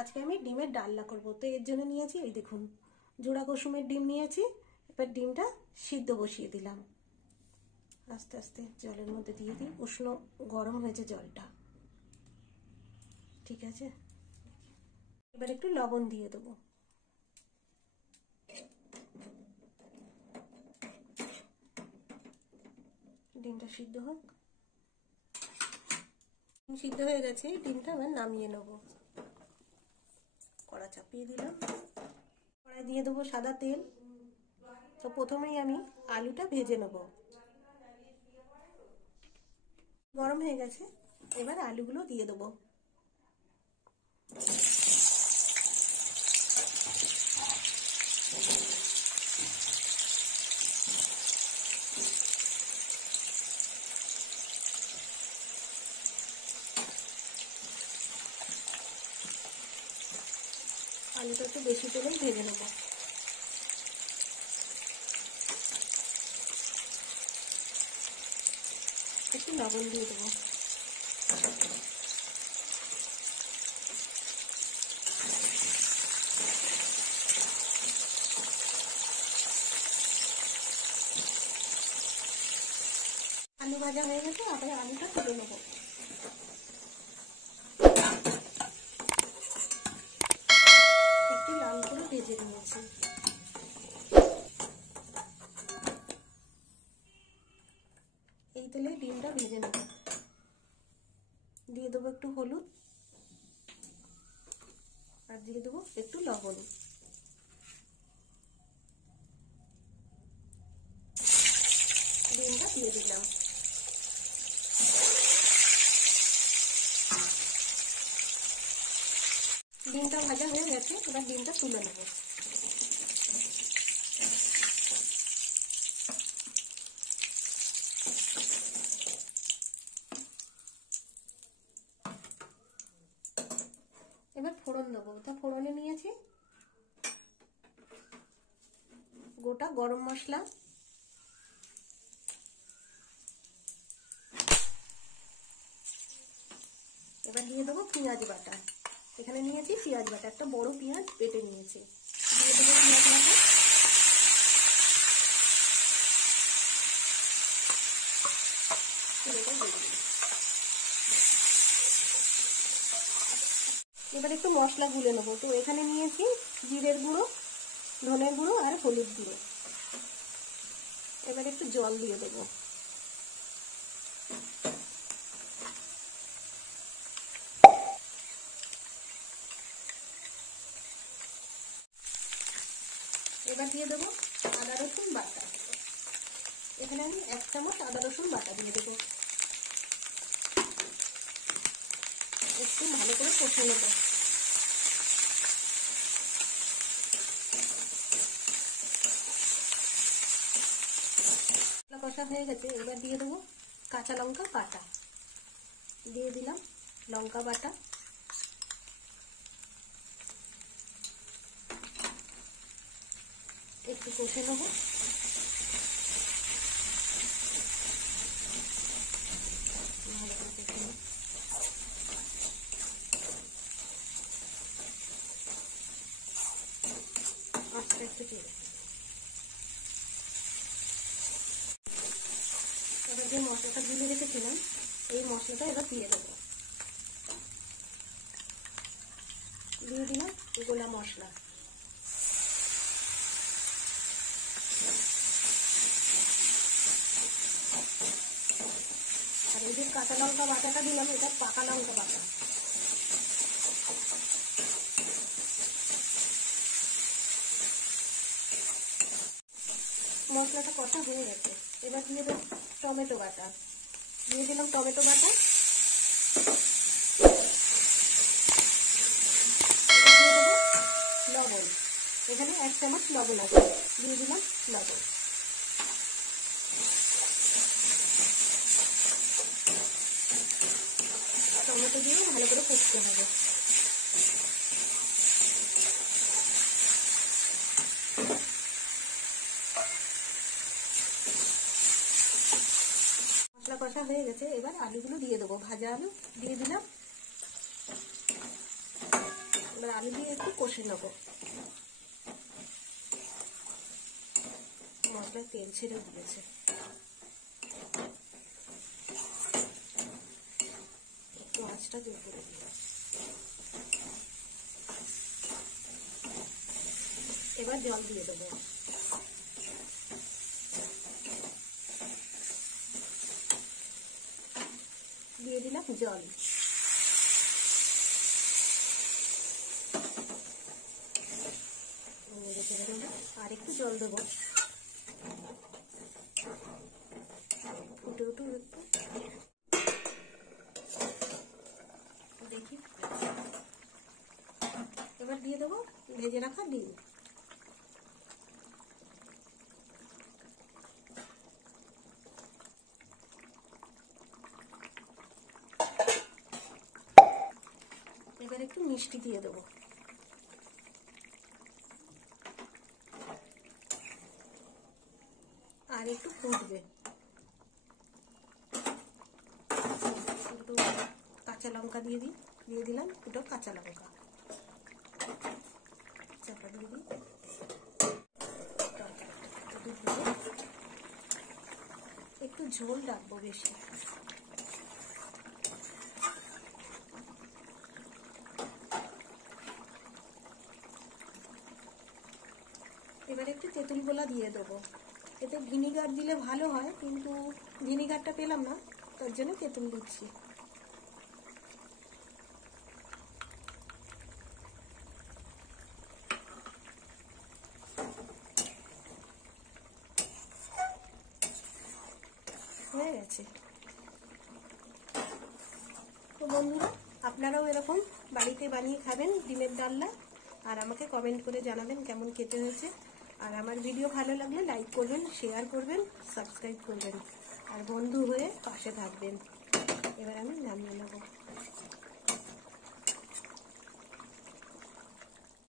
আজকে আমি ডিমের ডালনা করব। তো এর জন্য নিয়েছি, এই দেখুন, জোড়া কুসুমের ডিম নিয়েছি। এবার ডিমটা সিদ্ধ বসিয়ে দিলাম। আস্তে আস্তে জলের মধ্যে দিয়ে দিই। উষ্ণ গরম হয়েছে জলটা, ঠিক আছে। এবার একটু লবণ দিয়ে দেবো। ডিমটা সিদ্ধ হোক। ডিম সিদ্ধ হয়ে গেছে, ডিমটা আবার নামিয়ে নেব। কড়া চাপিয়ে দিলাম, কড়াই দিয়ে দেবো সাদা তেল। তো প্রথমেই আমি আলুটা ভেজে নেব। গরম হয়ে গেছে, এবার আলুগুলো দিয়ে দেবো। আলুটা একটু বেশি তেলেই ভেজে নেব। একটু লবণ দিয়ে দেবো। আলু ভাজা হয়ে গেছে, আবার আলুটা তুলে নেব। একটু লাল করে ভেজে নিয়েছি। এই তেলে ডিমটা ভেজে নেব। দিয়ে দেবো একটু হলুদ, আর দিয়ে দেবো একটু লবণ। ডিমটা দিয়ে দিলাম। ডিমটা ভাজা হয়ে গেছে, এবার ডিমটা তুলে নেব। এবার ফোড়ন দেবো। তা ফোড়নে নিয়েছি গোটা গরম মশলা, এবার দিয়ে দেবো পেঁয়াজ বাটা। এখানে নিয়েছি পেঁয়াজ বাটা, একটা বড় পেঁয়াজ বেটে নিয়েছি। দিয়ে দেবো পেঁয়াজ বাটা। এবার একটু মশলা গুলে নেবো। তো এখানে নিয়েছি জিরের গুঁড়ো, ধনের গুঁড়ো আর হলুদ গুঁড়ো। এবার একটু জল দিয়ে দেবো। এবার দিয়ে দেবো আদা রসুন বাটা। এখানে আমি 1 চামচ আদা রসুন বাটা দিয়ে দেবো। একটু ভালো করে কষে নেব। কষা হয়ে গেছে, এবার দিয়ে দেবো কাঁচা লঙ্কা বাটা। দিয়ে দিলাম লঙ্কা বাটা। একটু কষে নেবো। ভালো করে কষে নেব। আস্তে আস্তে দিয়ে এবার যে মশলাটা গুলে রেখেছিলাম, এই মশলাটা এবার দিয়ে দেবো। দিয়ে দিলাম গোলা মশলা। আর এই যে কাঁচা লঙ্কা বাটাটা দিলাম, এটা পাকা লঙ্কা বাটা। মশলাটা কষা হয়ে গেছে, এবার দিয়ে দেবো টমেটো বাটা। দিয়ে দিলাম টমেটো বাটা। লবণ, এখানে 1 চামচ লবণ আছে, দিয়ে দিলাম লবণ। টমেটো দিয়ে ভালো করে কষতে হবে। মশলা কষা হয়ে গেছে, এবার আলুগুলো দিয়ে দেবো। ভাজা আলু দিয়ে দিলাম। এবার আলু দিয়ে একটু কষে নেব। মশলায় তেল ছেড়ে দিয়েছে। একটু আঁচটা জোর করে দিলাম। এবার জল দিয়ে দেবো। দিয়ে দিলাম জল। আর একটু জল দেবো। ফুটে উঠুন একটু, দেখি। এবার দিয়ে দেবো ভেজে রাখা ডিম। এবার একটু মিষ্টি দিয়ে দেবো। আর একটু ফুটবে। দুটো কাঁচা লঙ্কা দিয়ে দিলাম দুটো কাঁচা লঙ্কা। চাপা দিয়ে দিই। একটু ঝোল রাখবো বেশি। এবার একটু তেঁতুল গোলা দিয়ে দেবো। এতে ভিনিগার দিলে ভালো হয়, কিন্তু ভিনিগারটা পেলাম না, তার জন্য তেঁতুল দিচ্ছি। হয়ে গেছে। তো বন্ধুরা, আপনারাও এরকম বাড়িতে বানিয়ে খাবেন ডিমের ডালনা, আর আমাকে কমেন্ট করে জানাবেন কেমন খেতে হয়েছে। আর আমার ভিডিও ভালো লাগলে লাইক করবেন, শেয়ার করবেন, সাবস্ক্রাইব করবেন, আর বন্ধু হয়ে পাশে থাকবেন। এবার আমি